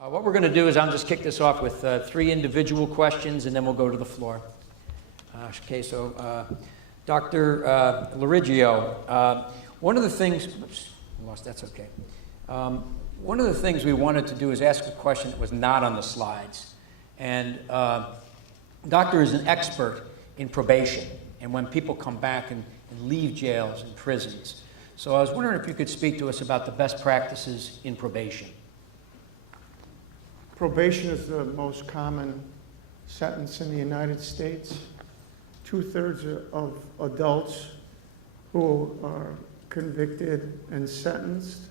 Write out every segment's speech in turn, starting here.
What we're going to do is I'll just kick this off with 3 individual questions, and then we'll go to the floor. Okay, so Dr. Lorigio, one of the things, oops, I lost, that's okay. One of the things we wanted to do is ask a question that was not on the slides. And Doctor is an expert in probation, and when people come back and leave jails and prisons. So I was wondering if you could speak to us about the best practices in probation. Probation is the most common sentence in the United States. 2/3 of adults who are convicted and sentenced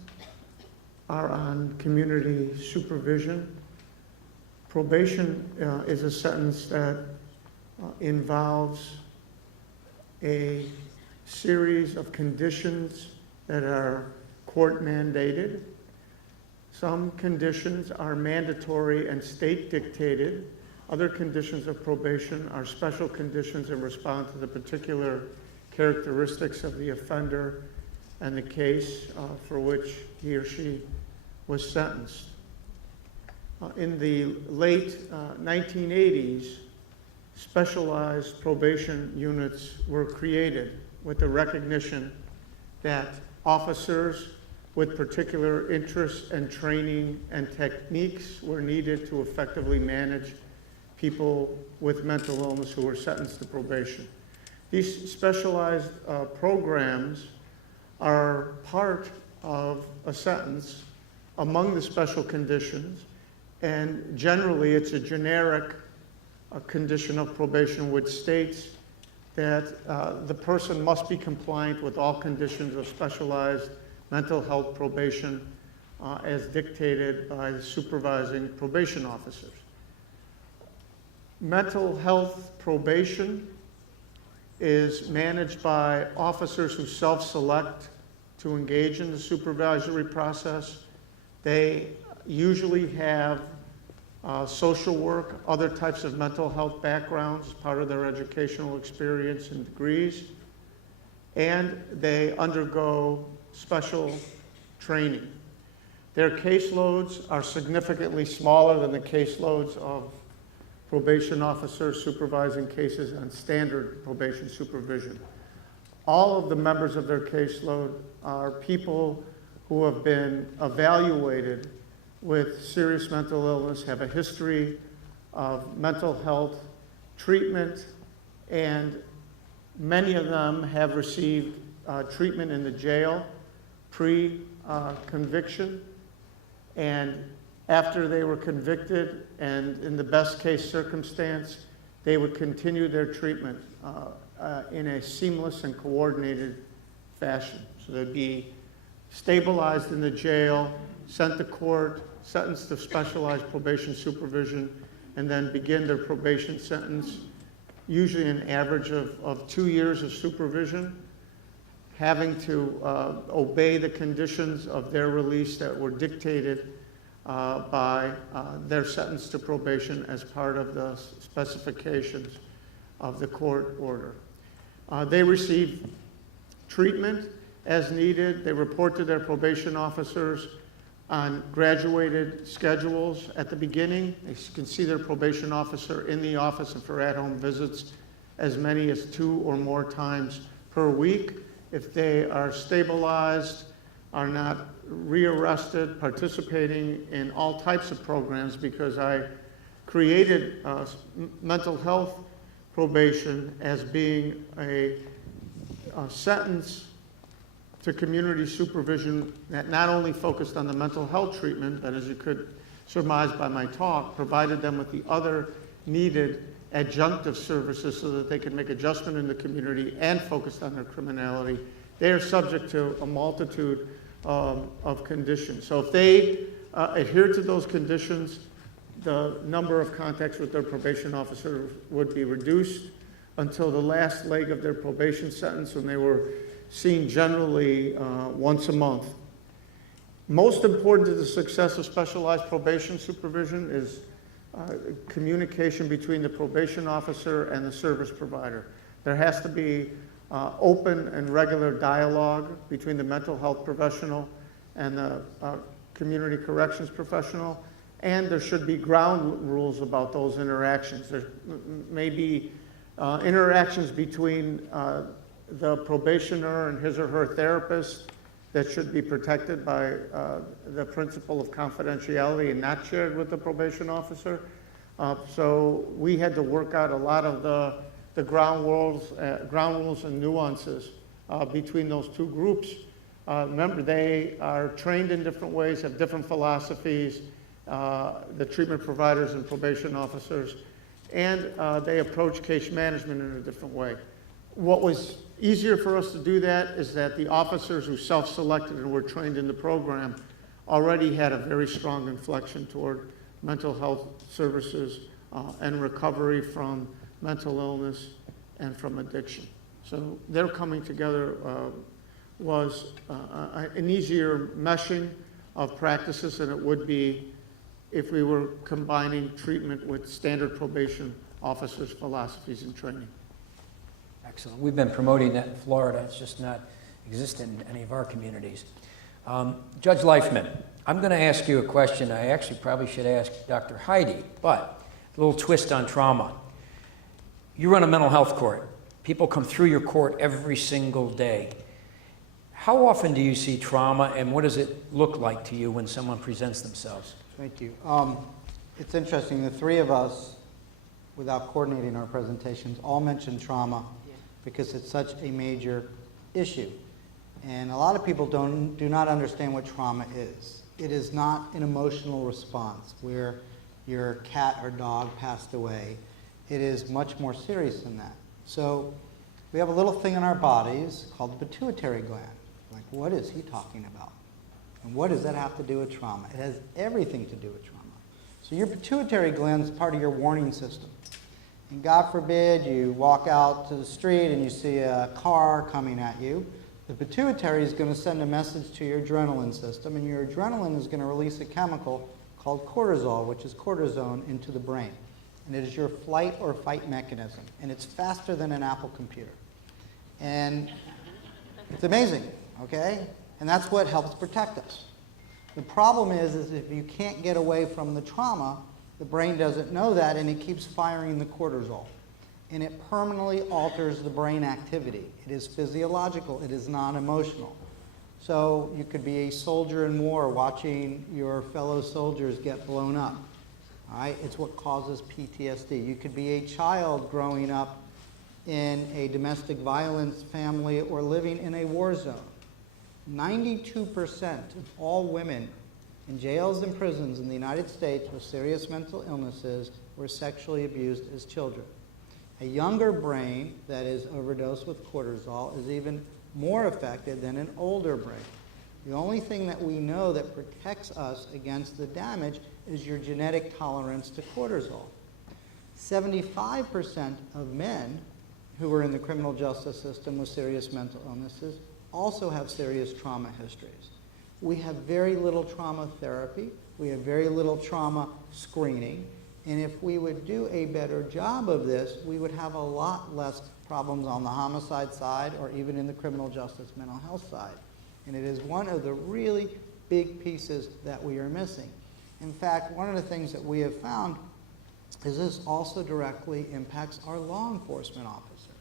are on community supervision. Probation is a sentence that involves a series of conditions that are court mandated. Some conditions are mandatory and state dictated. Other conditions of probation are special conditions and respond to the particular characteristics of the offender and the case for which he or she was sentenced. In the late 1980s, specialized probation units were created with the recognition that officers with particular interests and training and techniques were needed to effectively manage people with mental illness who were sentenced to probation. These specialized programs are part of a sentence among the special conditions, and generally it's a generic condition of probation which states that the person must be compliant with all conditions of specialized mental health probation as dictated by the supervising probation officers. Mental health probation is managed by officers who self-select to engage in the supervisory process. They usually have social work, other types of mental health backgrounds as part of their educational experience and degrees, and they undergo special training. Their caseloads are significantly smaller than the caseloads of probation officers supervising cases on standard probation supervision. All of the members of their caseload are people who have been evaluated with serious mental illness, have a history of mental health treatment, and many of them have received treatment in the jail pre-conviction, and after they were convicted, and in the best case circumstance, they would continue their treatment in a seamless and coordinated fashion. So they'd be stabilized in the jail, sent to court, sentenced to specialized probation supervision, and then begin their probation sentence, usually an average of 2 years of supervision, having to obey the conditions of their release that were dictated by their sentence to probation as part of the specifications of the court order. They receive treatment as needed. They report to their probation officers on graduated schedules at the beginning. They can see their probation officer in the office and for at-home visits as many as 2 or more times per week. If they are stabilized, are not rearrested, participating in all types of programs, because I created mental health probation as being a sentence to community supervision that not only focused on the mental health treatment, but as you could surmise by my talk, provided them with the other needed adjunctive services so that they can make adjustment in the community and focused on their criminality. They are subject to a multitude of conditions. So if they adhere to those conditions, the number of contacts with their probation officer would be reduced until the last leg of their probation sentence, when they were seen generally once a month. Most important to the success of specialized probation supervision is communication between the probation officer and the service provider. There has to be open and regular dialogue between the mental health professional and the community corrections professional, And there should be ground rules about those interactions. There may be interactions between the probationer and his or her therapist that should be protected by the principle of confidentiality and not shared with the probation officer. So we had to work out a lot of the ground rules and nuances between those two groups. Remember, they are trained in different ways, have different philosophies, the treatment providers and probation officers, and they approach case management in a different way. What was easier for us to do that is that the officers who self-selected and were trained in the program already had a very strong inflection toward mental health services and recovery from mental illness and from addiction. So their coming together was an easier meshing of practices than it would be if we were combining treatment with standard probation officers' philosophies and training. Excellent. We've been promoting that in Florida. It's just not existent in any of our communities. Judge Leifman, I'm going to ask you a question I actually probably should ask Dr. Heidi, but a little twist on trauma. You run a mental health court. People come through your court every single day. How often do you see trauma, and what does it look like to you when someone presents themselves? Thank you. It's interesting, the three of us, without coordinating our presentations, all mentioned trauma because it's such a major issue. And a lot of people do not understand what trauma is. It is not an emotional response where your cat or dog passed away. It is much more serious than that. So we have a little thing in our bodies called the pituitary gland. Like, what is he talking about? And what does that have to do with trauma? It has everything to do with trauma. So your pituitary gland is part of your warning system. And God forbid you walk out to the street and you see a car coming at you. The pituitary is going to send a message to your adrenaline system, and your adrenaline is going to release a chemical called cortisol, which is cortisone, into the brain. And it is your flight or fight mechanism. And it's faster than an Apple computer. And it's amazing, okay? And that's what helps protect us. The problem is if you can't get away from the trauma, the brain doesn't know that, and it keeps firing the cortisol. And it permanently alters the brain activity. It is physiological. It is non-emotional. So you could be a soldier in war watching your fellow soldiers get blown up. All right? It's what causes PTSD. You could be a child growing up in a domestic violence family or living in a war zone. 92% of all women in jails and prisons in the United States with serious mental illnesses were sexually abused as children. A younger brain that is overdosed with cortisol is even more affected than an older brain. The only thing that we know that protects us against the damage is your genetic tolerance to cortisol. 75% of men who are in the criminal justice system with serious mental illnesses also have serious trauma histories. We have very little trauma therapy. We have very little trauma screening. And if we would do a better job of this, we would have a lot less problems on the homicide side or even in the criminal justice mental health side. And it is one of the really big pieces that we are missing. In fact, one of the things that we have found is this also directly impacts our law enforcement officers.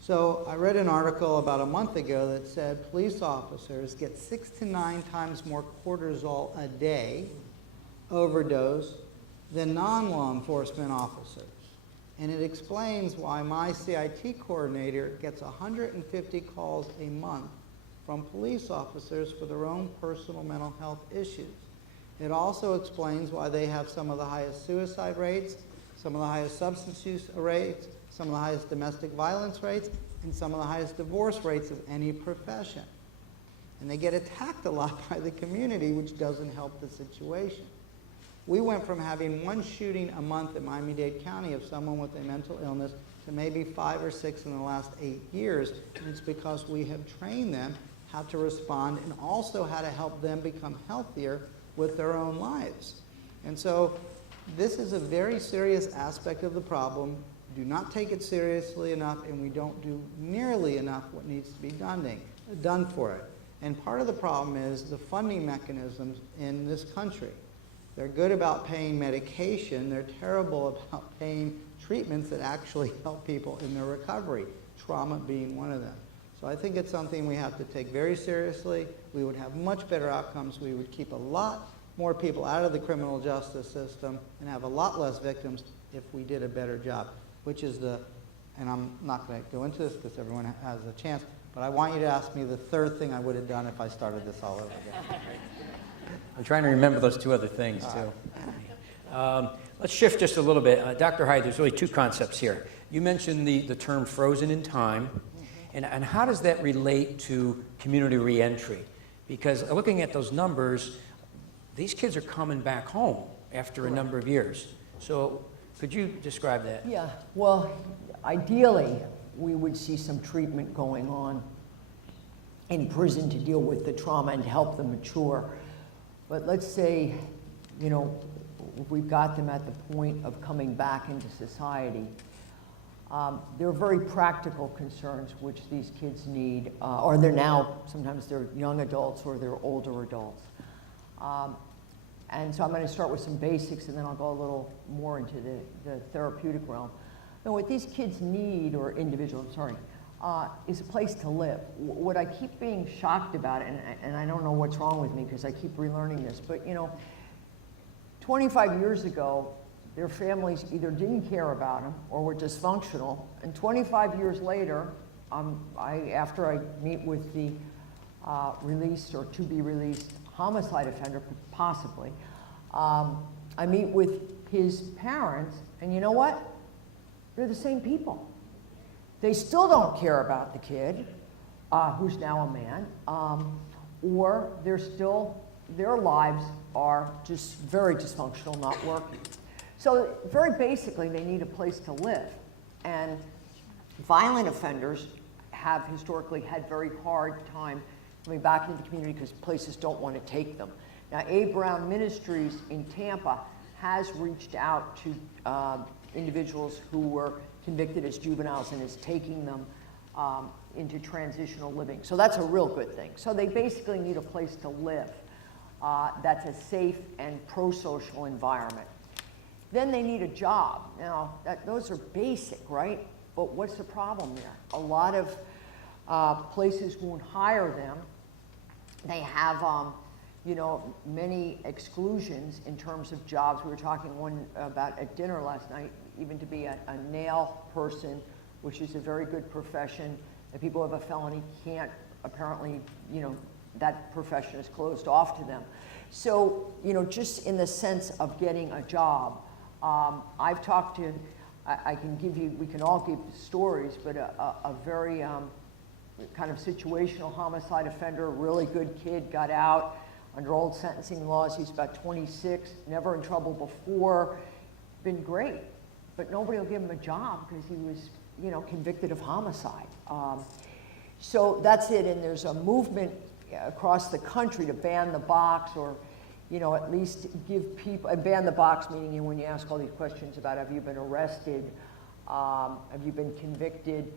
So I read an article about a month ago that said police officers get 6 to 9 times more cortisol a day overdose than non-law enforcement officers. And it explains why my CIT coordinator gets 150 calls a month from police officers for their own personal mental health issues. It also explains why they have some of the highest suicide rates, some of the highest substance use rates, some of the highest domestic violence rates, and some of the highest divorce rates of any profession. And they get attacked a lot by the community, which doesn't help the situation. We went from having 1 shooting a month in Miami-Dade County of someone with a mental illness to maybe 5 or 6 in the last 8 years. And it's because we have trained them how to respond and also how to help them become healthier with their own lives. And so this is a very serious aspect of the problem. We do not take it seriously enough, and we don't do nearly enough what needs to be done for it. And part of the problem is the funding mechanisms in this country. They're good about paying medication. They're terrible about paying treatments that actually help people in their recovery, trauma being one of them. So I think it's something we have to take very seriously. We would have much better outcomes. We would keep a lot more people out of the criminal justice system and have a lot less victims if we did a better job, which is and I'm not going to go into this because everyone has a chance, but I want you to ask me the third thing I would have done if I started this all over again. I'm trying to remember those two other things, too. Let's shift just a little bit. Dr. Hyde, there's really two concepts here. You mentioned the term frozen in time, and how does that relate to community reentry? Because looking at those numbers, these kids are coming back home after a number of years. So could you describe that? Yeah, well, ideally, we would see some treatment going on in prison to deal with the trauma and help them mature. But let's say, we've got them at the point of coming back into society. There are very practical concerns which these kids need, or sometimes they're young adults or they're older adults. And so I'm going to start with some basics and then I'll go a little more into the therapeutic realm. Now, what these kids need, or individuals, is a place to live. What I keep being shocked about, and I don't know what's wrong with me because I keep relearning this, but 25 years ago, their families either didn't care about them or were dysfunctional, and 25 years later, after I meet with the released or to be released homicide offender, possibly, I meet with his parents, and you know what? They're the same people. They still don't care about the kid, who's now a man, or their lives are just very dysfunctional, not working. So very basically, they need a place to live. And violent offenders have historically had very hard time coming back into the community because places don't want to take them. Now, A. Brown Ministries in Tampa has reached out to individuals who were convicted as juveniles and is taking them into transitional living. So that's a real good thing. So they basically need a place to live that's a safe and pro-social environment. Then they need a job. Now, those are basic, right? But what's the problem there? A lot of places won't hire them. They have, many exclusions in terms of jobs. We were talking one about at dinner last night, even to be a nail person, which is a very good profession. If people have a felony can't, apparently, that profession is closed off to them. So, just in the sense of getting a job, I've talked to, we can all give stories, but a very kind of situational homicide offender, really good kid, got out under old sentencing laws. He's about 26, never in trouble before, been great, but nobody will give him a job because he was, convicted of homicide. So that's it, and there's a movement across the country to ban the box, or at least give people, and ban the box meaning when you ask all these questions about have you been arrested, have you been convicted,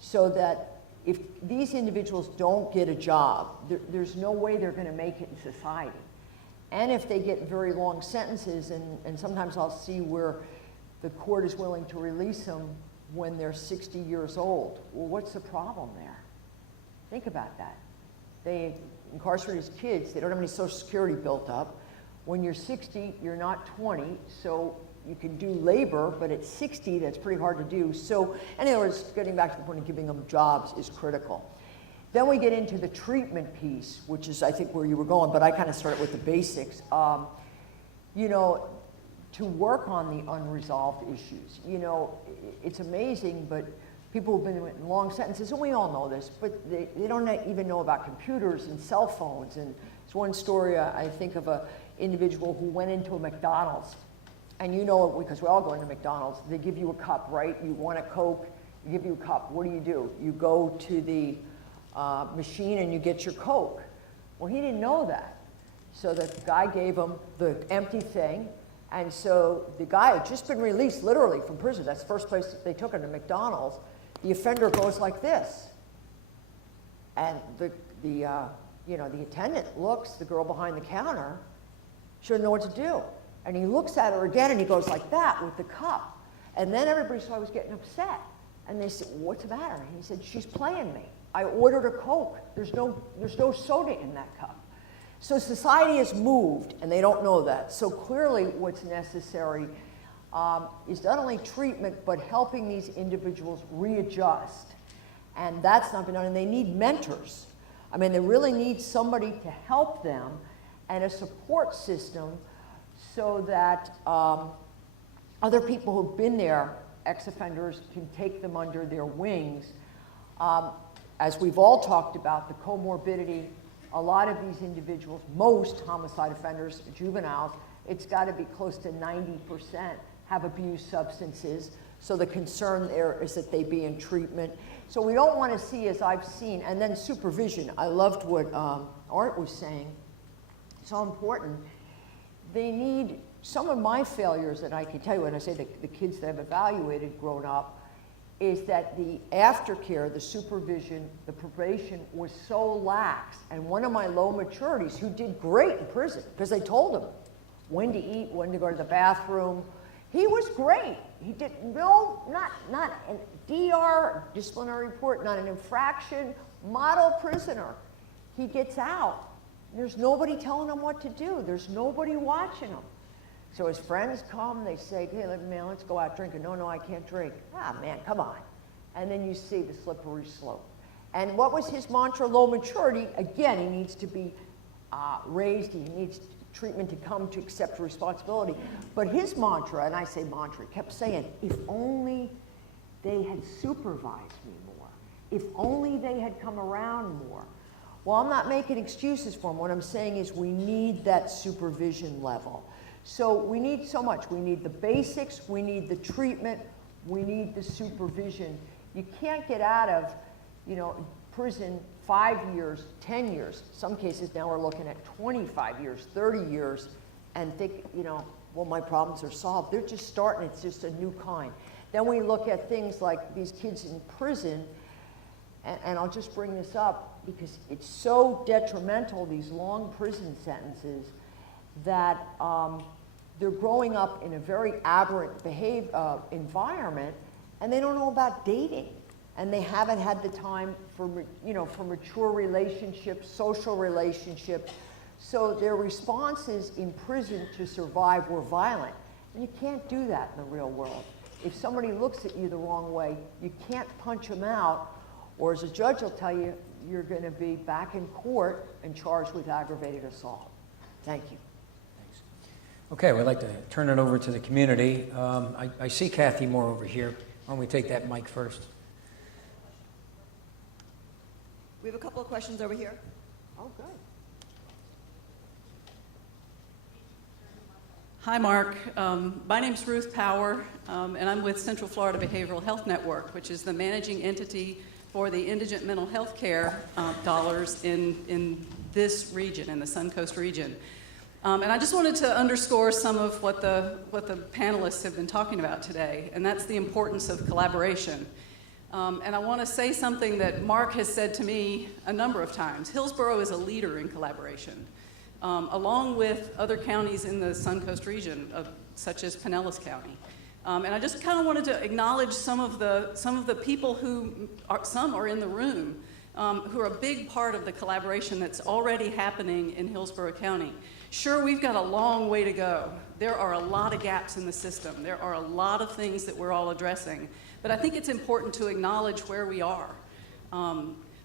so that if these individuals don't get a job, there's no way they're going to make it in society. And if they get very long sentences, and sometimes I'll see where the court is willing to release them when they're 60 years old. Well, what's the problem there? Think about that. They incarcerate as kids, they don't have any Social Security built up. When you're 60, you're not 20, so you can do labor, but at 60, that's pretty hard to do. So, in other words, getting back to the point of giving them jobs is critical. Then we get into the treatment piece, which is, I think, where you were going, but I kind of started with the basics. To work on the unresolved issues. It's amazing, but people who've been in long sentences, and we all know this, but they don't even know about computers and cell phones. And it's one story I think of an individual who went into a McDonald's. And because we all go into McDonald's, they give you a cup, right? You want a Coke, they give you a cup. What do? You go to the machine and you get your Coke. Well, he didn't know that. So the guy gave him the empty thing. And so the guy had just been released literally from prison. That's the first place that they took him, to McDonald's. The offender goes like this. And the attendant looks, the girl behind the counter, she doesn't know what to do. And he looks at her again and he goes like that with the cup. And then everybody saw he was getting upset. And they said, what's the matter? And he said, she's playing me. I ordered a Coke. There's no soda in that cup. So society has moved, and they don't know that. So clearly what's necessary is not only treatment, but helping these individuals readjust. And that's not been done, and they need mentors. I mean, they really need somebody to help them and a support system so that other people who've been there, ex-offenders, can take them under their wings. As we've all talked about, the comorbidity, a lot of these individuals, most homicide offenders, juveniles, it's got to be close to 90% have abused substances. So the concern there is that they be in treatment. So we don't want to see, as I've seen, and then supervision. I loved what Art was saying. So important. They need, some of my failures that I can tell you when I say the kids that I've evaluated grown up, is that the aftercare, the supervision, the probation was so lax. And one of my low maturities, who did great in prison, because they told him when to eat, when to go to the bathroom, he was great. He did not an DR, disciplinary report, not an infraction, model prisoner. He gets out. There's nobody telling him what to do. There's nobody watching him. So his friends come, they say, hey, man, let's go out drinking. No, I can't drink. Ah, man, come on. And then you see the slippery slope. And what was his mantra, low maturity? Again, he needs to be raised. He needs treatment to come to accept responsibility. But his mantra, and I say mantra, he kept saying, if only they had supervised me more. If only they had come around more. Well, I'm not making excuses for him. What I'm saying is we need that supervision level. So we need so much. We need the basics, we need the treatment, we need the supervision. You can't get out of, prison 5 years, 10 years. Some cases now we're looking at 25 years, 30 years, and think, well, my problems are solved. They're just starting, it's just a new kind. Then we look at things like these kids in prison, and I'll just bring this up because it's so detrimental, these long prison sentences, that they're growing up in a very aberrant environment, and they don't know about dating, and they haven't had the time for mature relationships, social relationships. So their responses in prison to survive were violent, and you can't do that in the real world. If somebody looks at you the wrong way, you can't punch them out, or as a judge will tell you, you're going to be back in court and charged with aggravated assault. Thank you. Okay, we'd like to turn it over to the community. I see Kathy Moore over here. Why don't we take that mic first? We have a couple of questions over here. Oh, good. Hi, Mark. My name's Ruth Power, and I'm with Central Florida Behavioral Health Network, which is the managing entity for the indigent mental health care dollars in this region, in the Suncoast region. And I just wanted to underscore some of what the panelists have been talking about today, and that's the importance of collaboration. And I want to say something that Mark has said to me a number of times. Hillsborough is a leader in collaboration, along with other counties in the Suncoast region, such as Pinellas County. And I just kind of wanted to acknowledge some of the people who some are in the room, who are a big part of the collaboration that's already happening in Hillsborough County. Sure, we've got a long way to go. There are a lot of gaps in the system. There are a lot of things that we're all addressing. But I think it's important to acknowledge where we are.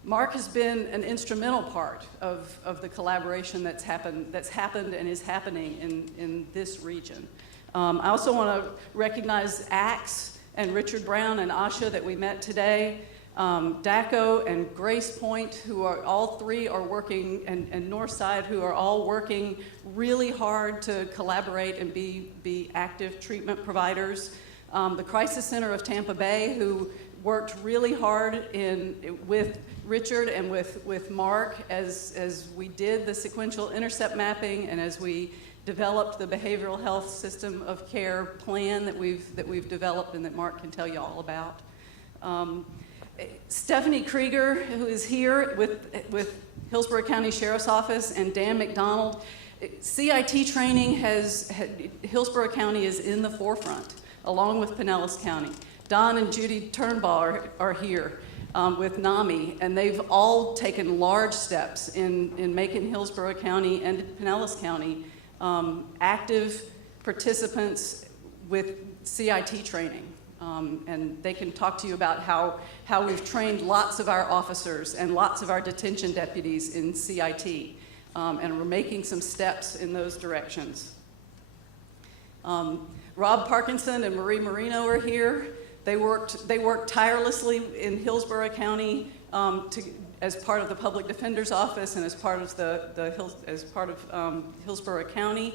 Mark has been an instrumental part of the collaboration that's happened and is happening in this region. I also want to recognize Axe and Richard Brown and Asha that we met today. DACO and Grace Point, who are all three are working, and Northside, who are all working really hard to collaborate and be active treatment providers. The Crisis Center of Tampa Bay, who worked really hard with Richard and with Mark as we did the sequential intercept mapping and as we developed the behavioral health system of care plan that we've developed and that Mark can tell you all about. Stephanie Krieger, who is here with Hillsborough County Sheriff's Office, and Dan McDonald. CIT training Hillsborough County is in the forefront, along with Pinellas County. Don and Judy Turnbow are here with NAMI, and they've all taken large steps in making Hillsborough County and Pinellas County active participants with CIT training. And they can talk to you about how we've trained lots of our officers and lots of our detention deputies in CIT, and we're making some steps in those directions. Rob Parkinson and Marie Marino are here. They worked tirelessly in Hillsborough County as part of the Public Defender's Office and as part of Hillsborough County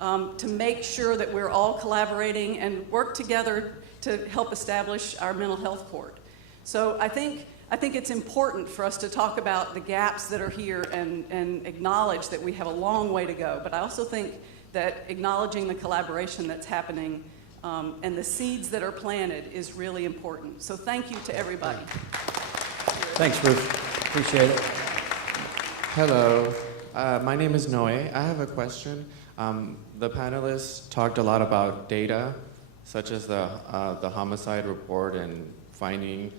to make sure that we're all collaborating and work together to help establish our mental health court. So I think it's important for us to talk about the gaps that are here and acknowledge that we have a long way to go. But I also think that acknowledging the collaboration that's happening and the seeds that are planted is really important. So thank you to everybody. Thanks, Ruth. Appreciate it. Hello, my name is Noe. I have a question. The panelists talked a lot about data, such as the homicide report and finding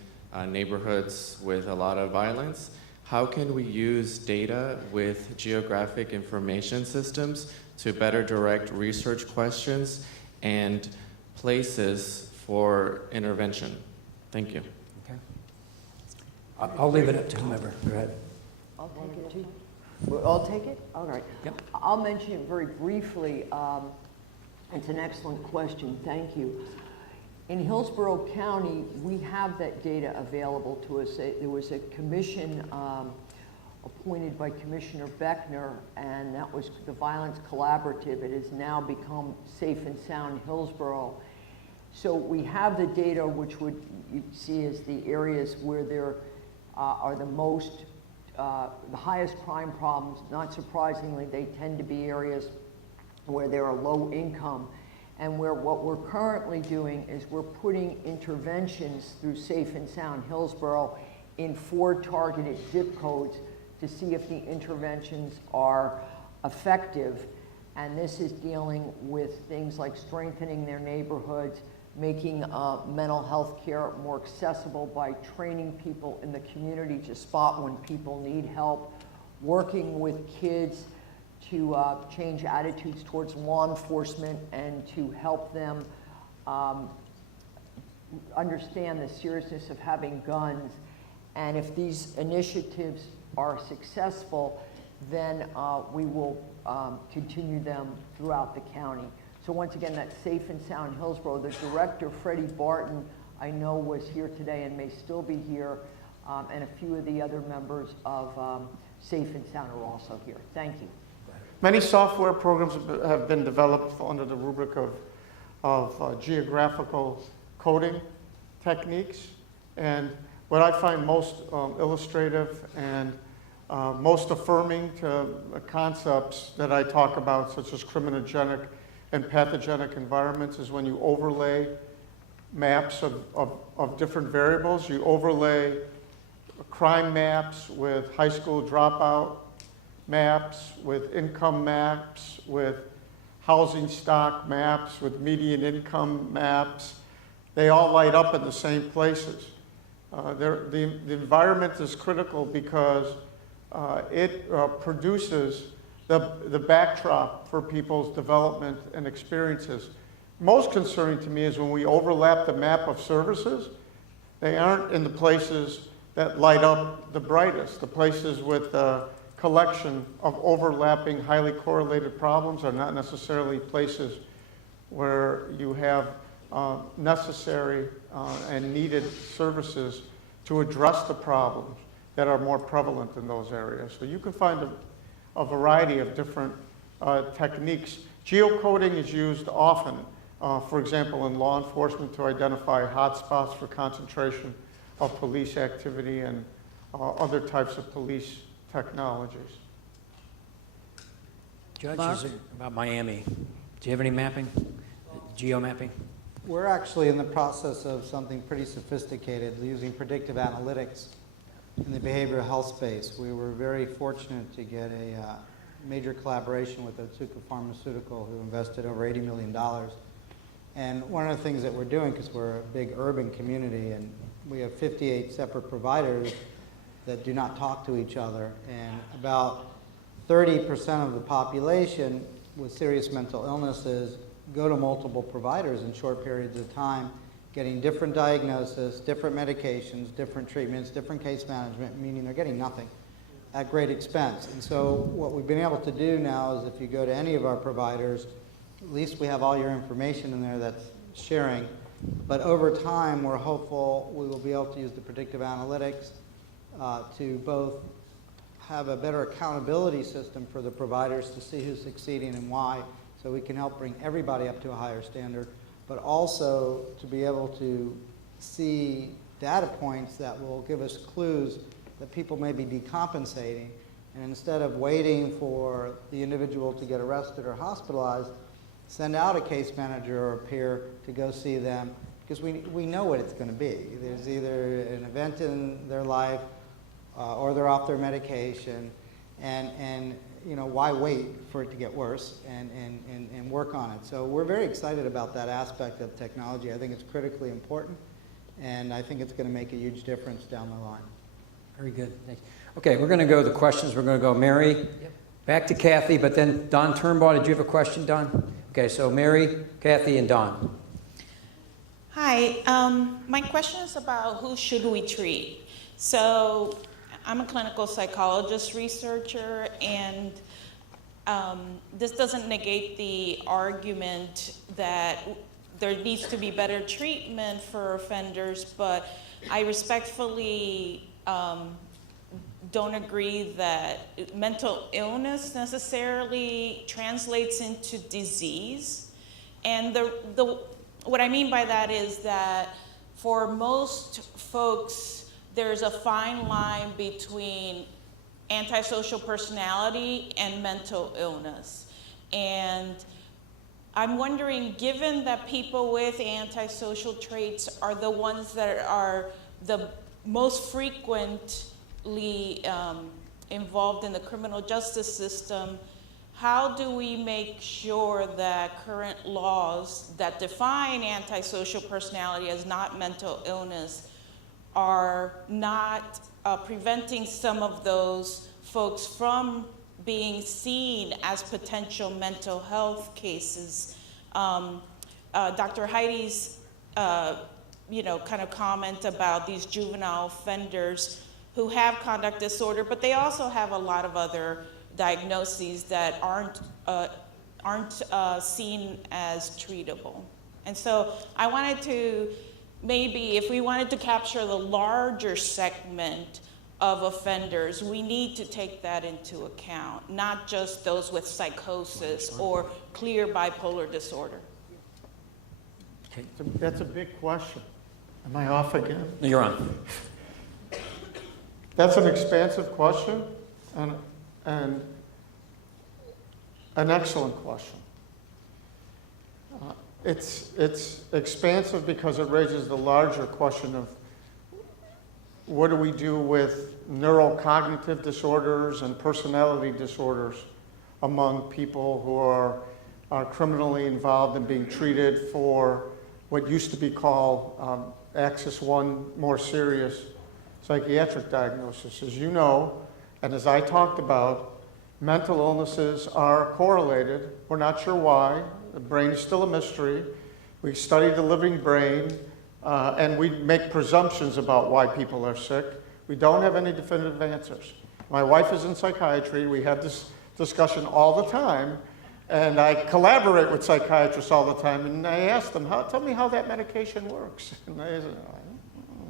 neighborhoods with a lot of violence. How can we use data with geographic information systems to better direct research questions and places for intervention? Thank you. Okay. I'll leave it up to whomever. Go ahead. I'll take it too. I'll take it? All right. Yep. I'll mention it very briefly. It's an excellent question. Thank you. In Hillsborough County, we have that data available to us. There was a commission appointed by Commissioner Beckner, and that was the Violence Collaborative. It has now become Safe and Sound Hillsborough. So we have the data, which you see as the areas where there are the highest crime problems. Not surprisingly, they tend to be areas where there are low income, and what we're currently doing is we're putting interventions through Safe and Sound Hillsborough in 4 targeted zip codes to see if the interventions are effective. And this is dealing with things like strengthening their neighborhoods, making mental health care more accessible by training people in the community to spot when people need help, working with kids to change attitudes towards law enforcement and to help them understand the seriousness of having guns. And if these initiatives are successful, then we will continue them throughout the county. So once again, that's Safe and Sound Hillsborough. The director, Freddie Barton, I know was here today and may still be here, and a few of the other members of Safe and Sound are also here. Thank you. Many software programs have been developed under the rubric of geographical coding techniques. And what I find most illustrative and most affirming to concepts that I talk about, such as criminogenic and pathogenic environments, is when you overlay maps of different variables. You overlay crime maps with high school dropout maps, with income maps, with housing stock maps, with median income maps. They all light up in the same places. The environment is critical because it produces the backdrop for people's development and experiences. Most concerning to me is when we overlap the map of services, they aren't in the places that light up the brightest. The places with collection of overlapping, highly correlated problems are not necessarily places where you have necessary and needed services to address the problems that are more prevalent in those areas. So you can find a variety of different techniques. Geocoding is used often, for example, in law enforcement to identify hotspots for concentration of police activity and other types of police technologies. Judge, is it about Miami? Do you have any mapping? Geomapping? We're actually in the process of something pretty sophisticated using predictive analytics in the behavioral health space. We were very fortunate to get major collaboration with Otsuka Pharmaceutical, who invested over $80 million. And one of the things that we're doing, because we're a big urban community, and we have 58 separate providers that do not talk to each other, and about 30% of the population with serious mental illnesses go to multiple providers in short periods of time, getting different diagnoses, different medications, different treatments, different case management, meaning they're getting nothing at great expense. And so what we've been able to do now is if you go to any of our providers, at least we have all your information in there that's sharing. But over time, we're hopeful we will be able to use the predictive analytics to both have a better accountability system for the providers to see who's succeeding and why, so we can help bring everybody up to a higher standard, but also to be able to see data points that will give us clues that people may be decompensating. And instead of waiting for the individual to get arrested or hospitalized, send out a case manager or a peer to go see them, because we know what it's going to be. There's either an event in their life or they're off their medication, and you know, why wait for it to get worse and work on it. So we're very excited about that aspect of technology. I think it's critically important, and I think it's going to make a huge difference down the line. Very good. Thanks. Okay, we're going to go to the questions. We're going to go Mary, back to Kathy, but then Don Turnbow. Did you have a question, Don? Okay, so Mary, Kathy, and Don. Hi, my question is about who should we treat? So I'm a clinical psychologist researcher, and this doesn't negate the argument that there needs to be better treatment for offenders, but I respectfully don't agree that mental illness necessarily translates into disease. And what I mean by that is that for most folks, there's a fine line between antisocial personality and mental illness. And I'm wondering, given that people with antisocial traits are the ones that are the most frequently involved in the criminal justice system, how do we make sure that current laws that define antisocial personality as not mental illness are not preventing some of those folks from being seen as potential mental health cases? Dr. Heidi's kind of comment about these juvenile offenders who have conduct disorder, but they also have a lot of other diagnoses that aren't seen as treatable. And so I wanted to, maybe if we wanted to capture the larger segment of offenders, we need to take that into account, not just those with psychosis or clear bipolar disorder. Okay. That's a big question. Am I off again? No, you're on. That's an expansive question and an excellent question. It's expansive because it raises the larger question of what do we do with neurocognitive disorders and personality disorders among people who are criminally involved and being treated for what used to be called Axis 1 more serious psychiatric diagnosis. As you know, and as I talked about, mental illnesses are correlated. We're not sure why. The brain is still a mystery. We study the living brain, and we make presumptions about why people are sick. We don't have any definitive answers. My wife is in psychiatry. We have this discussion all the time, and I collaborate with psychiatrists all the time, and I ask them, tell me how that medication works. And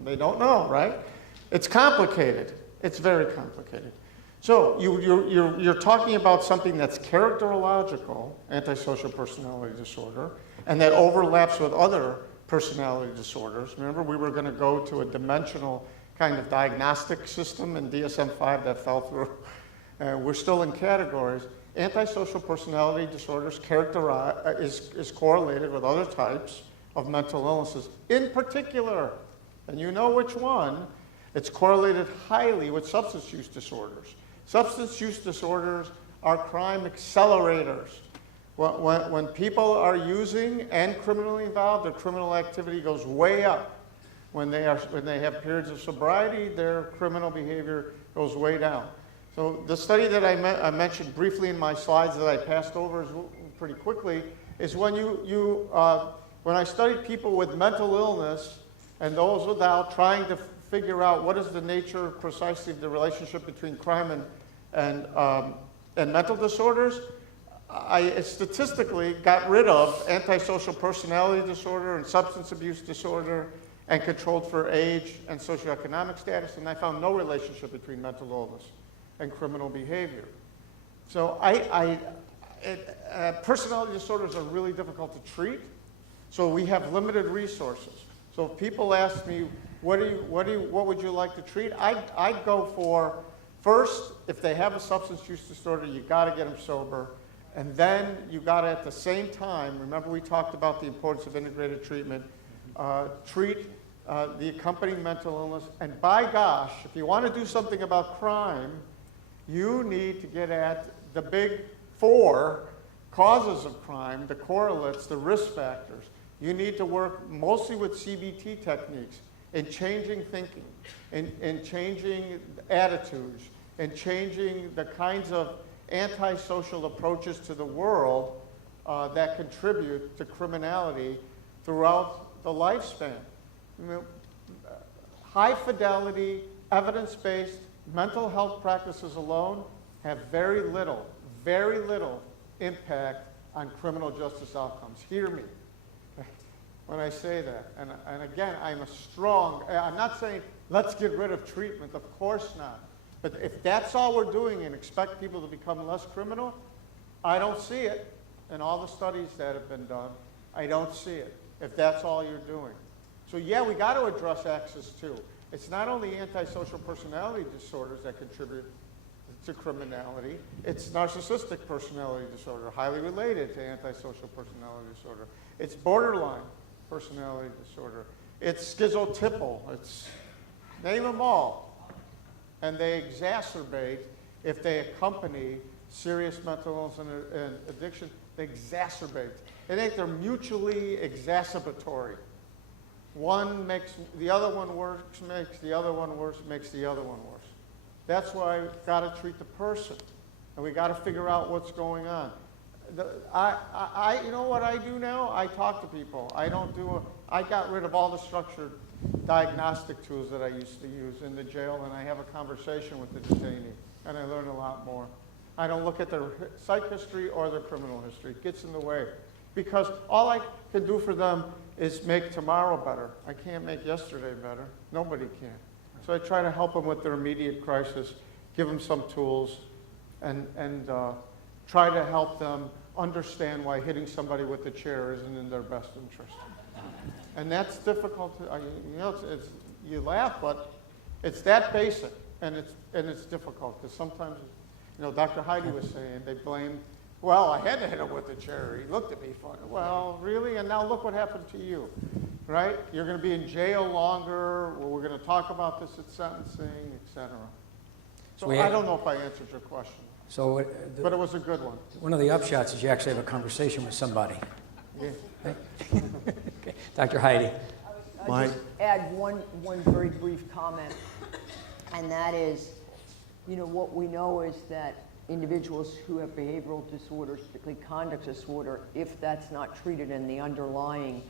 they don't know, right? It's complicated. It's very complicated. So you're talking about something that's characterological, antisocial personality disorder, and that overlaps with other personality disorders. Remember, we were going to go to a dimensional kind of diagnostic system in DSM-5 that fell through. We're still in categories. Antisocial personality disorders is correlated with other types of mental illnesses. In particular, and you know which one, it's correlated highly with substance use disorders. Substance use disorders are crime accelerators. When people are using and criminally involved, their criminal activity goes way up. When they have periods of sobriety, their criminal behavior goes way down. So the study that I mentioned briefly in my slides that I passed over pretty quickly is when when I studied people with mental illness and those without, trying to figure out what is the nature precisely of the relationship between crime and mental disorders, I statistically got rid of antisocial personality disorder and substance abuse disorder and controlled for age and socioeconomic status, and I found no relationship between mental illness and criminal behavior. So personality disorders are really difficult to treat, so we have limited resources. So if people ask me, what would you like to treat? I'd go for, first, if they have a substance use disorder, you gotta get them sober. And then you gotta, at the same time, remember we talked about the importance of integrated treatment, treat the accompanying mental illness. And by gosh, if you wanna do something about crime, you need to get at the big 4 causes of crime, the correlates, the risk factors. You need to work mostly with CBT techniques in changing thinking, in changing attitudes, in changing the kinds of antisocial approaches to the world that contribute to criminality throughout the lifespan. High fidelity, evidence-based mental health practices alone have very little impact on criminal justice outcomes. Hear me when I say that. And again, I'm not saying let's get rid of treatment, of course not. But if that's all we're doing and expect people to become less criminal, I don't see it. In all the studies that have been done, I don't see it, if that's all you're doing. So yeah, we got to address access too. It's not only antisocial personality disorders that contribute to criminality, it's narcissistic personality disorder, highly related to antisocial personality disorder. It's borderline personality disorder. It's schizotypal. It's, name them all. And they exacerbate if they accompany serious mental illness and addiction. They exacerbate. They're mutually exacerbatory. One makes the other one worse, makes the other one worse, makes the other one worse. That's why we've got to treat the person, and we got to figure out what's going on. You know what I do now? I talk to people. I got rid of all the structured diagnostic tools that I used to use in the jail, and I have a conversation with the detainee, and I learn a lot more. I don't look at their psych history or their criminal history. It gets in the way. Because all I can do for them is make tomorrow better. I can't make yesterday better. Nobody can. So I try to help them with their immediate crisis, give them some tools, and try to help them understand why hitting somebody with a chair isn't in their best interest. And that's difficult. You laugh, but it's that basic, and it's difficult because sometimes, Dr. Heidi was saying they blame. Well, I had to hit him with the chair. He looked at me funny. Well, really? And now look what happened to you, right? You're going to be in jail longer. We're going to talk about this at sentencing, etc. So I don't know if I answered your question. So, but it was a good one. One of the upshots is you actually have a conversation with somebody. Yeah. Okay. Dr. Heidi. I'll just add one very brief comment, and that is, what we know is that individuals who have behavioral disorders, particularly conduct disorder, if that's not treated in the underlying,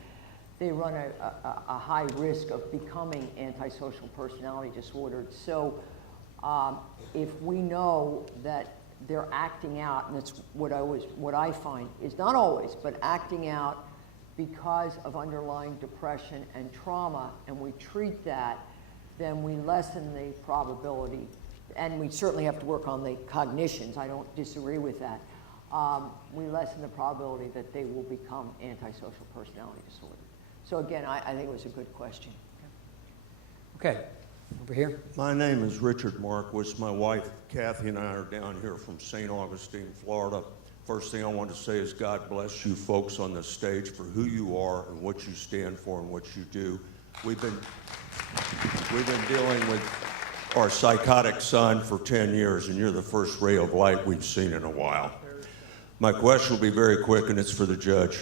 they run a high risk of becoming antisocial personality disordered. So if we know that they're acting out, and that's what I find is not always, but acting out because of underlying depression and trauma, and we treat that, then we lessen the probability. And we certainly have to work on the cognitions. I don't disagree with that. We lessen the probability that they will become antisocial personality disorder. So again, I think it was a good question. Okay, over here. My name is Richard Marquis. My wife, Kathy, and I are down here from St. Augustine, Florida. First thing I want to say is God bless you folks on the stage for who you are and what you stand for and what you do. We've been dealing with our psychotic son for 10 years, and you're the first ray of light we've seen in a while. My question will be very quick, and it's for the judge.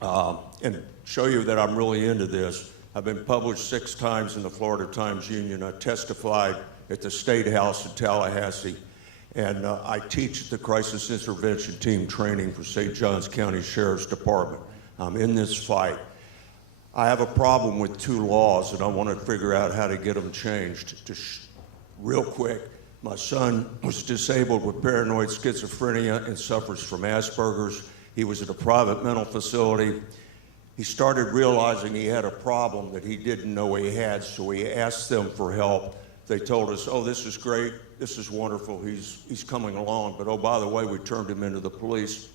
And show you that I'm really into this. I've been published 6 times in the Florida Times-Union. I testified at the State House in Tallahassee, and I teach at the Crisis Intervention Team training for St. Johns County Sheriff's Department. I'm in this fight. I have a problem with 2 laws, and I want to figure out how to get them changed. Real quick, my son was disabled with paranoid schizophrenia and suffers from Asperger's. He was at a private mental facility. He started realizing he had a problem that he didn't know he had, so he asked them for help. They told us, oh, this is great, this is wonderful, he's coming along, but oh, by the way, we turned him into the police.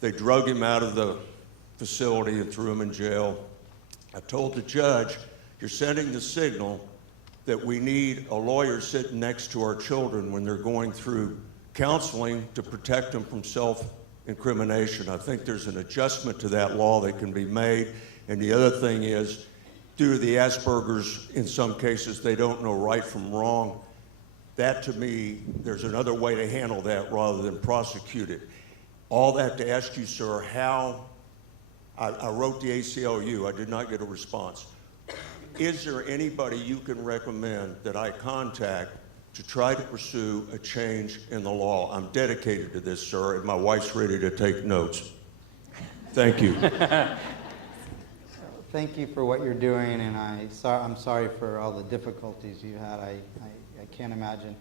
They drug him out of the facility and threw him in jail. I told the judge, you're sending the signal that we need a lawyer sitting next to our children when they're going through counseling to protect them from self-incrimination. I think there's an adjustment to that law that can be made. And the other thing is, due to the Asperger's, in some cases, they don't know right from wrong. That, to me, there's another way to handle that rather than prosecute it. All that to ask you, sir, how I wrote the ACLU, I did not get a response. Is there anybody you can recommend that I contact to try to pursue a change in the law? I'm dedicated to this, sir, and my wife's ready to take notes. Thank you. Thank you for what you're doing, and I'm sorry for all the difficulties you had. I can't imagine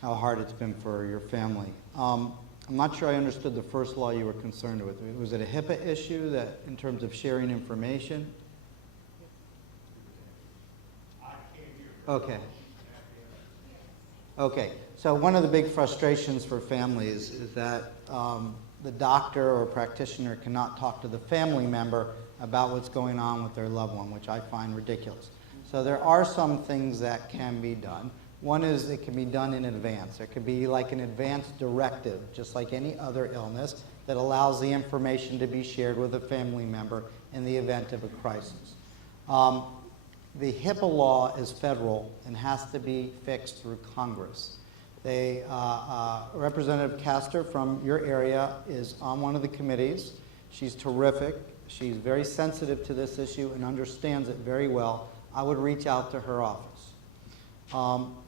how hard it's been for your family. I'm not sure I understood the first law you were concerned with. Was it a HIPAA issue that, in terms of sharing information? Okay. Okay. So one of the big frustrations for families is that the doctor or practitioner cannot talk to the family member about what's going on with their loved one, which I find ridiculous. So there are some things that can be done. One is it can be done in advance. There could be like an advance directive, just like any other illness, that allows the information to be shared with a family member in the event of a crisis. The HIPAA law is federal and has to be fixed through Congress. Representative Castor from your area is on one of the committees. She's terrific. She's very sensitive to this issue and understands it very well. I would reach out to her office.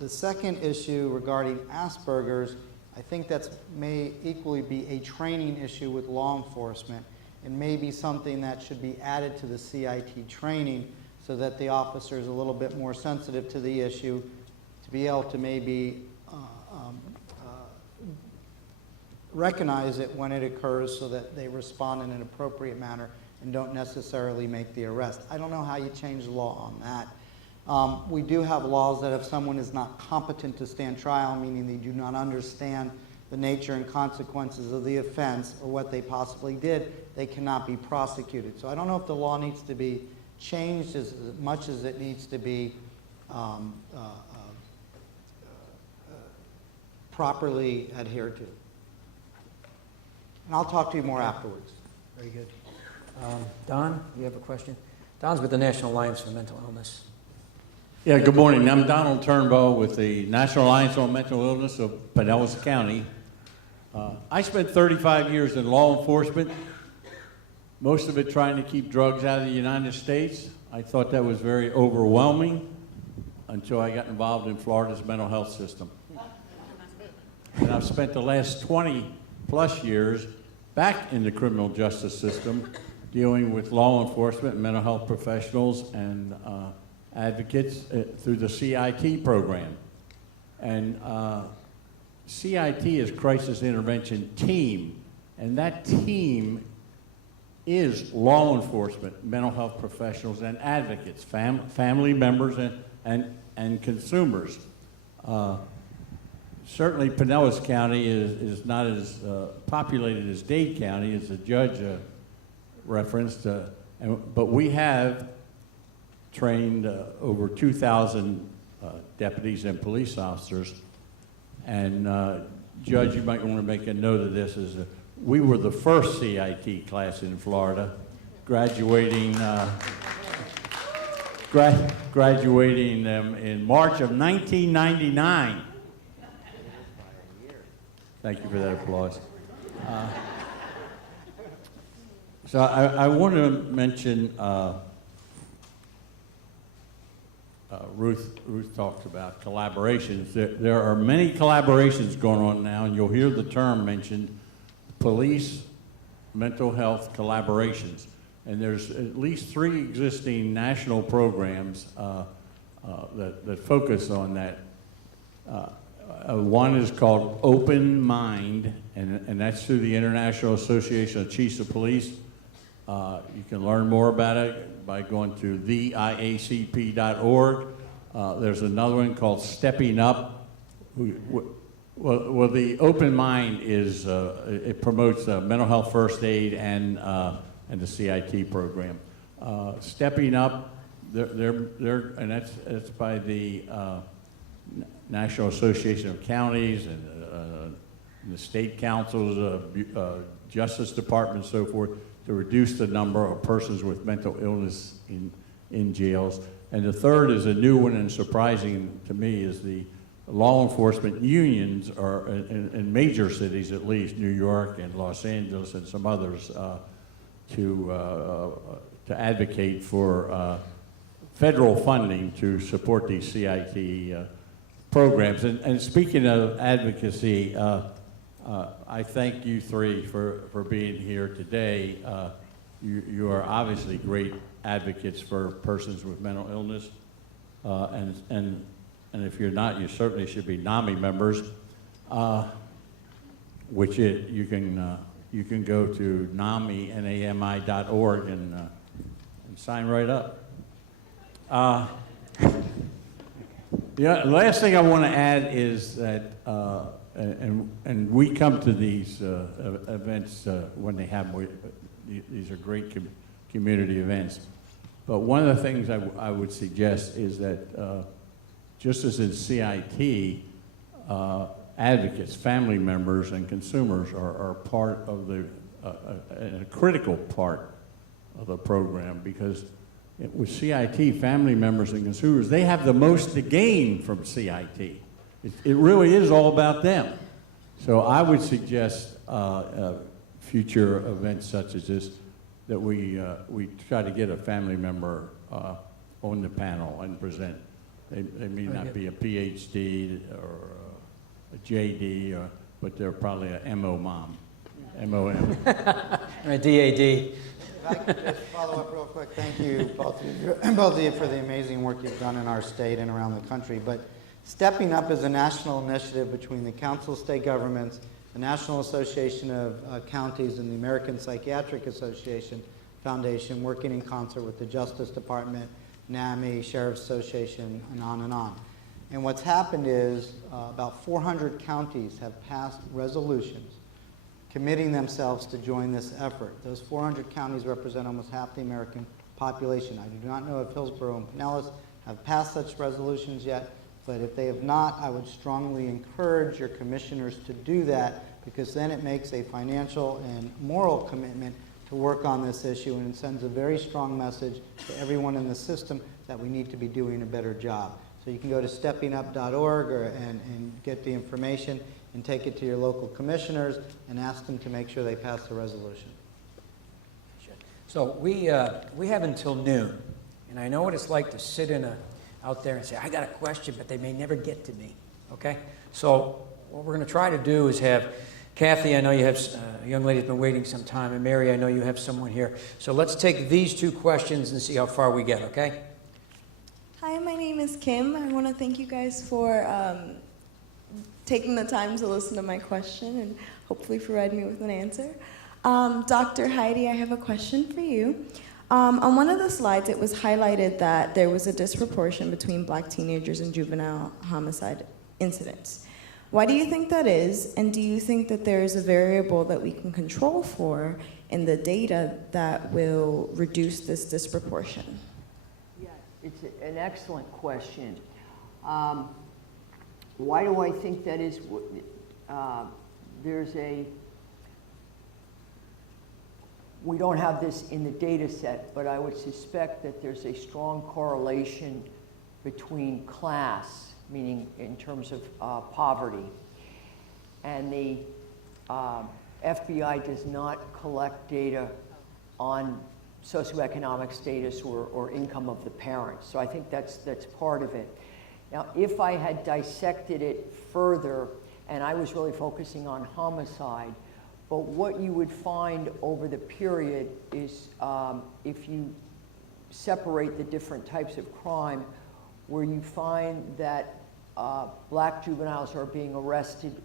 The second issue regarding Asperger's, I think that may equally be a training issue with law enforcement and may be something that should be added to the CIT training so that the officer is a little bit more sensitive to the issue to be able to maybe recognize it when it occurs so that they respond in an appropriate manner and don't necessarily make the arrest. I don't know how you change the law on that. We do have laws that if someone is not competent to stand trial, meaning they do not understand the nature and consequences of the offense or what they possibly did, they cannot be prosecuted. So I don't know if the law needs to be changed as much as it needs to be properly adhered to. And I'll talk to you more afterwards. Very good. Don, you have a question? Don's with the National Alliance for Mental Illness. Yeah, good morning. I'm Donald Turnbow with the National Alliance on Mental Illness of Pinellas County. I spent 35 years in law enforcement, most of it trying to keep drugs out of the United States. I thought that was very overwhelming until I got involved in Florida's mental health system. And I've spent the last 20 plus years back in the criminal justice system dealing with law enforcement, mental health professionals, and advocates through the CIT program. And CIT is Crisis Intervention Team, and that team is law enforcement, mental health professionals, and advocates, family members, and consumers. Certainly Pinellas County is not as populated as Dade County, as the judge referenced, but we have trained over 2,000 deputies and police officers. And Judge, you might want to make a note of this, is we were the first CIT class in Florida, graduating graduating them in March of 1999. Thank you for that applause. So I want to mention, Ruth talked about collaborations. There are many collaborations going on now, and you'll hear the term mentioned, police mental health collaborations. And there's at least 3 existing national programs that focus on that. One is called Open Mind, and that's through the International Association of Chiefs of Police. You can learn more about it by going to theiacp.org. There's another one called Stepping Up. Well, the Open Mind is, it promotes mental health first aid and the CIT program. Stepping Up, and that's by the National Association of Counties and the state councils, Justice Department, and so forth, to reduce the number of persons with mental illness in jails. And the third is a new one and surprising to me, is the law enforcement unions are in major cities, at least New York and Los Angeles and some others, to advocate for federal funding to support these CIT programs. And speaking of advocacy, I thank you 3 for being here today. You are obviously great advocates for persons with mental illness, and if you're not, you certainly should be NAMI members, which you can go to NAMI.org and sign right up. The last thing I want to add is that, and we come to these events when they happen. These are great community events. But one of the things I would suggest is that just as in CIT, advocates, family members, and consumers are part of a critical part of the program, because with CIT, family members and consumers, they have the most to gain from CIT. It really is all about them. So I would suggest future events such as this, that we try to get a family member on the panel and present. They may not be a PhD or a JD, but they're probably a MO mom, MOM. A DAD. If I could just follow up real quick. Thank you, both of you, for the amazing work you've done in our state and around the country. But Stepping Up is a national initiative between the Council of State Governments, the National Association of Counties, and the American Psychiatric Association Foundation, working in concert with the Justice Department, NAMI, Sheriff's Association, and on and on. And what's happened is about 400 counties have passed resolutions committing themselves to join this effort. Those 400 counties represent almost half the American population. I do not know if Hillsborough and Pinellas have passed such resolutions yet, but if they have not, I would strongly encourage your commissioners to do that, because then it makes a financial and moral commitment to work on this issue, and it sends a very strong message to everyone in the system that we need to be doing a better job. So you can go to steppingup.org and get the information and take it to your local commissioners and ask them to make sure they pass the resolution. So we have until noon, and I know what it's like to sit out there and say, I got a question, but they may never get to me, okay? So what we're going to try to do is have Kathy, I know you have a young lady's been waiting some time, and Mary, I know you have someone here. So let's take these 2 questions and see how far we get, okay? Hi, my name is Kim. I want to thank you guys for taking the time to listen to my question and hopefully provide me with an answer. Dr. Heidi, I have a question for you. On one of the slides, it was highlighted that there was a disproportion between Black teenagers and juvenile homicide incidents. Why do you think that is, and do you think that there is a variable that we can control for in the data that will reduce this disproportion? Yeah, it's an excellent question. Why do I think that is? we don't have this in the data set, but I would suspect that there's a strong correlation between class, meaning in terms of poverty, and the FBI does not collect data on socioeconomic status or income of the parents. So I think that's part of it. Now, if I had dissected it further, and I was really focusing on homicide, but what you would find over the period is if you separate the different types of crime, where you find that black juveniles are being arrested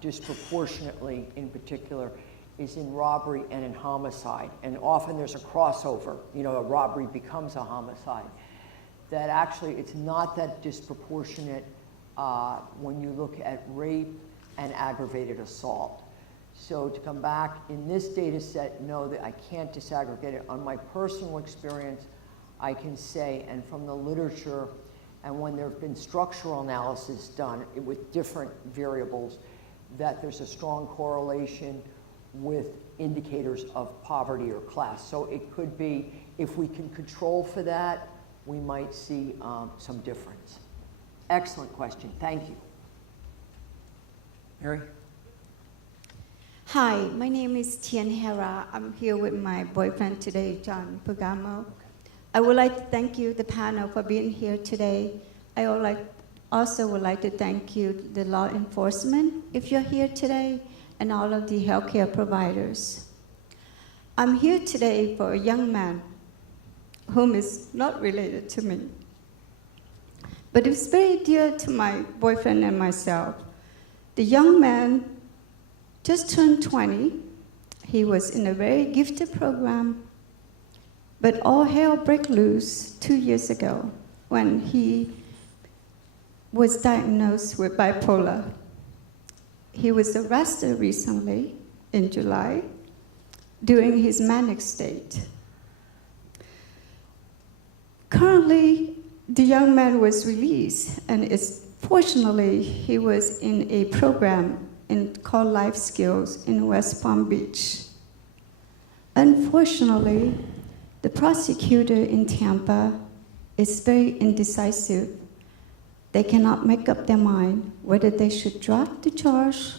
disproportionately in particular, is in robbery and in homicide. And often there's a crossover, you know, a robbery becomes a homicide. That actually it's not that disproportionate when you look at rape and aggravated assault. So to come back in this data set, no, that I can't disaggregate it. On my personal experience, I can say, and from the literature, and when there have been structural analysis done with different variables, that there's a strong correlation with indicators of poverty or class. So it could be, if we can control for that, we might see some difference. Excellent question, thank you. Mary? Hi, my name is Tiara. I'm here with my boyfriend today, John Pagamo. I would like to thank you, the panel, for being here today. I also would like to thank you, the law enforcement, if you're here today, and all of the healthcare providers. I'm here today for a young man whom is not related to me, but it's very dear to my boyfriend and myself. The young man just turned 20. He was in a very gifted program, but all hell broke loose 2 years ago when he was diagnosed with bipolar. He was arrested recently in July during his manic state. Currently, the young man was released, and fortunately, he was in a program called Life Skills in West Palm Beach. Unfortunately, the prosecutor in Tampa is very indecisive. They cannot make up their mind whether they should drop the charge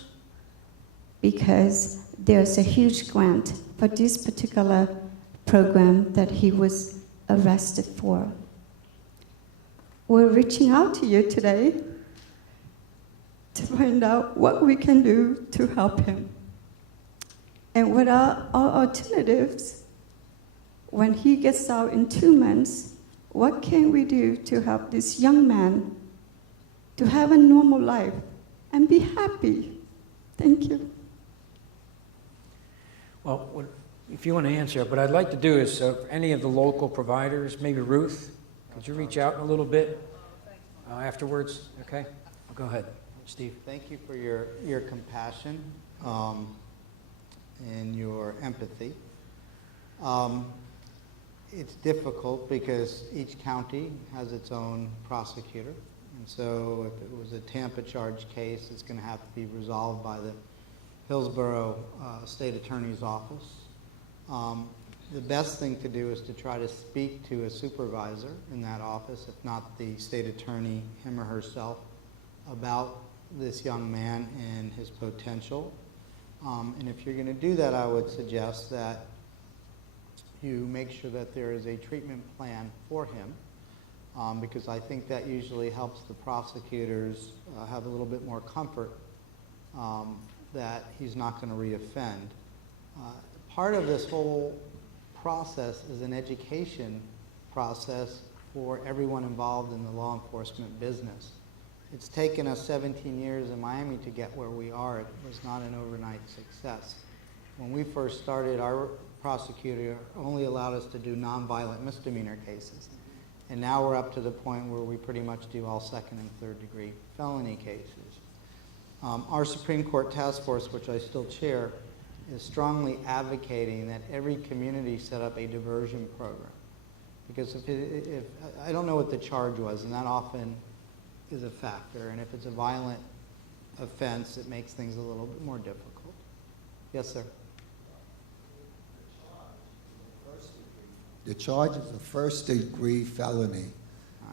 because there's a huge grant for this particular program that he was arrested for. We're reaching out to you today to find out what we can do to help him. And what are our alternatives when he gets out in 2 months? What can we do to help this young man to have a normal life and be happy? Thank you. Well, if you want to answer, what I'd like to do is any of the local providers, maybe Ruth, could you reach out a little bit afterwards? Okay, go ahead, Steve. Thank you for your compassion and your empathy. It's difficult because each county has its own prosecutor. And so if it was a Tampa charge case, it's going to have to be resolved by the Hillsborough State Attorney's Office. The best thing to do is to try to speak to a supervisor in that office, if not the state attorney, him or herself, about this young man and his potential. And if you're going to do that, I would suggest that you make sure that there is a treatment plan for him, because I think that usually helps the prosecutors have a little bit more comfort that he's not going to reoffend. Part of this whole process is an education process for everyone involved in the law enforcement business. It's taken us 17 years in Miami to get where we are. It was not an overnight success. When we first started, our prosecutor only allowed us to do nonviolent misdemeanor cases. And now we're up to the point where we pretty much do all second and third degree felony cases. Our Supreme Court task force, which I still chair, is strongly advocating that every community set up a diversion program. Because if I don't know what the charge was, and that often is a factor, and if it's a violent offense, it makes things a little bit more difficult. Yes, sir. The charge is a first-degree felony,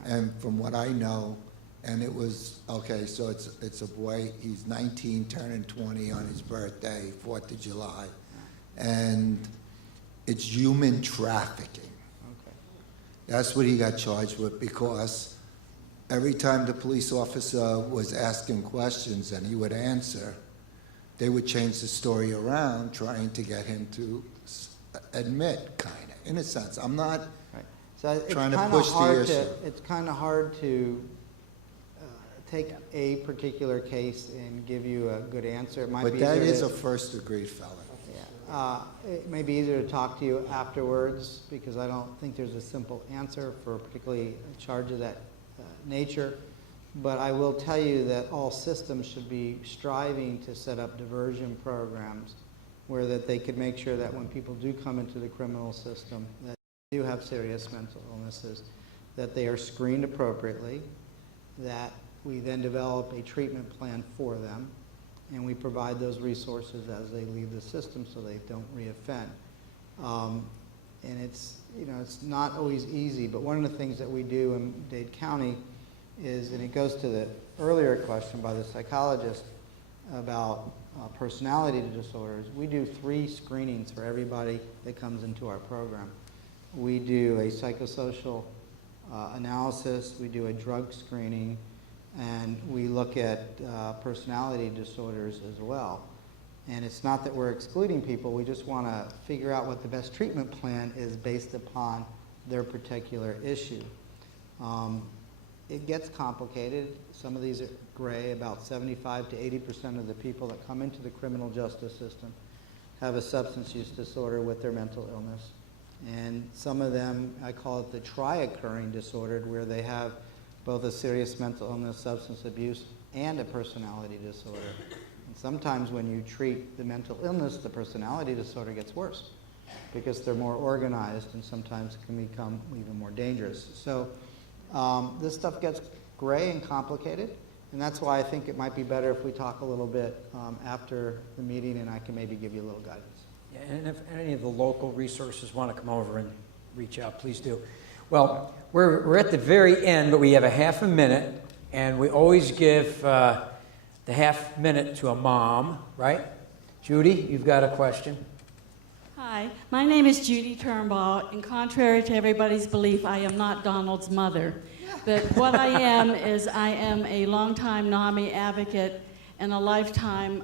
and from what I know, and it was, okay, so it's a boy, he's 19, turning 20 on his birthday, 4th of July, and it's human trafficking. Okay. That's what he got charged with, because every time the police officer was asking questions and he would answer, they would change the story around, trying to get him to admit, kind of, in a sense. I'm not So trying to push the issue. It's kind of hard to take a particular case and give you a good answer. It might But be that easier is to- a first-degree felony. It may be easier to talk to you afterwards, because I don't think there's a simple answer for particularly a charge of that nature. But I will tell you that all systems should be striving to set up diversion programs where that they could make sure that when people do come into the criminal system that do have serious mental illnesses, that they are screened appropriately, that we then develop a treatment plan for them, and we provide those resources as they leave the system so they don't reoffend. And it's, you know, it's not always easy, but one of the things that we do in Dade County is, and it goes to the earlier question by the psychologist about personality disorders, we do 3 screenings for everybody that comes into our program. We do a psychosocial analysis, we do a drug screening, and we look at personality disorders as well. And it's not that we're excluding people, we just want to figure out what the best treatment plan is based upon their particular issue. It gets complicated. Some of these are gray. About 75 to 80% of the people that come into the criminal justice system have a substance use disorder with their mental illness. And some of them, I call it the tri-occurring disorder, where they have both a serious mental illness, substance abuse, and a personality disorder. And sometimes when you treat the mental illness, the personality disorder gets worse because they're more organized and sometimes can become even more dangerous. So this stuff gets gray and complicated, and that's why I think it might be better if we talk a little bit after the meeting, and I can maybe give you a little guidance. Yeah, and if any of the local resources want to come over and reach out, please do. Well, we're at the very end, but we have a half a minute, and we always give the half minute to a mom, right? Judy, you've got a question? Hi, my name is Judy Turnbow, and contrary to everybody's belief, I am not Donald's mother. But what I am is I am a longtime NAMI advocate and a lifetime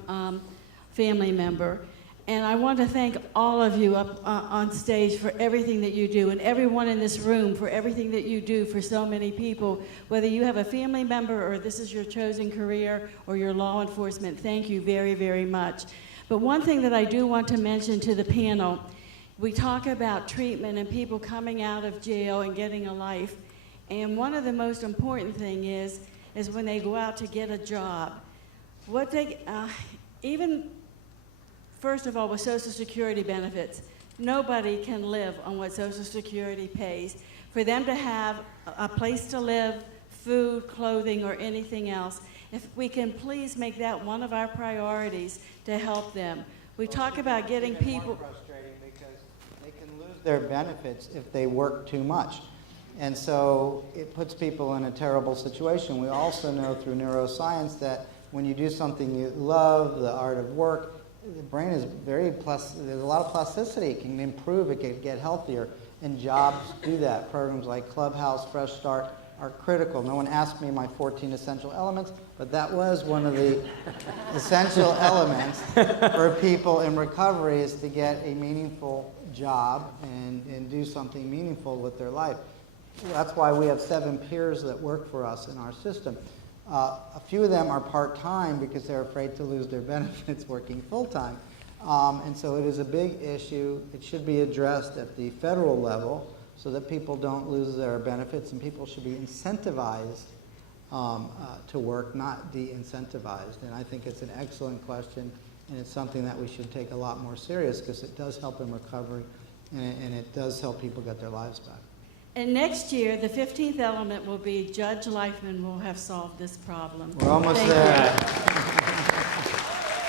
family member. And I want to thank all of you up on stage for everything that you do, and everyone in this room for everything that you do for so many people. Whether you have a family member or this is your chosen career or your law enforcement, thank you very, very much. But one thing that I do want to mention to the panel, we talk about treatment and people coming out of jail and getting a life. And one of the most important thing is when they go out to get a job. What they, even first of all, with Social Security benefits, nobody can live on what Social Security pays. For them to have a place to live, food, clothing, or anything else, if we can please make that one of our priorities to help them. We talk about getting people... More frustrating because they can lose their benefits if they work too much. And so it puts people in a terrible situation. We also know through neuroscience that when you do something you love, the art of work, the brain is very there's a lot of plasticity. It can improve, it can get healthier, and jobs do that. Programs like Clubhouse, Fresh Start are critical. No one asked me my 14 essential elements, but that was one of the essential elements for people in recovery, is to get a meaningful job and do something meaningful with their life. That's why we have 7 peers that work for us in our system. A few of them are part-time because they're afraid to lose their benefits working full-time. And so it is a big issue. It should be addressed at the federal level so that people don't lose their benefits, and people should be incentivized to work, not de-incentivized. And I think it's an excellent question, and it's something that we should take a lot more serious because it does help in recovery, and it does help people get their lives back. And next year, the 15th element will be Judge Leifman will have solved this problem. We're almost Thank there.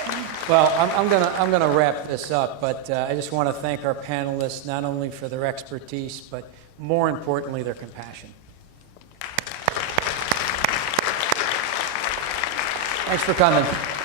you. Well, I'm gonna wrap this up, but I just want to thank our panelists, not only for their expertise, but more importantly, their compassion. Thanks for coming.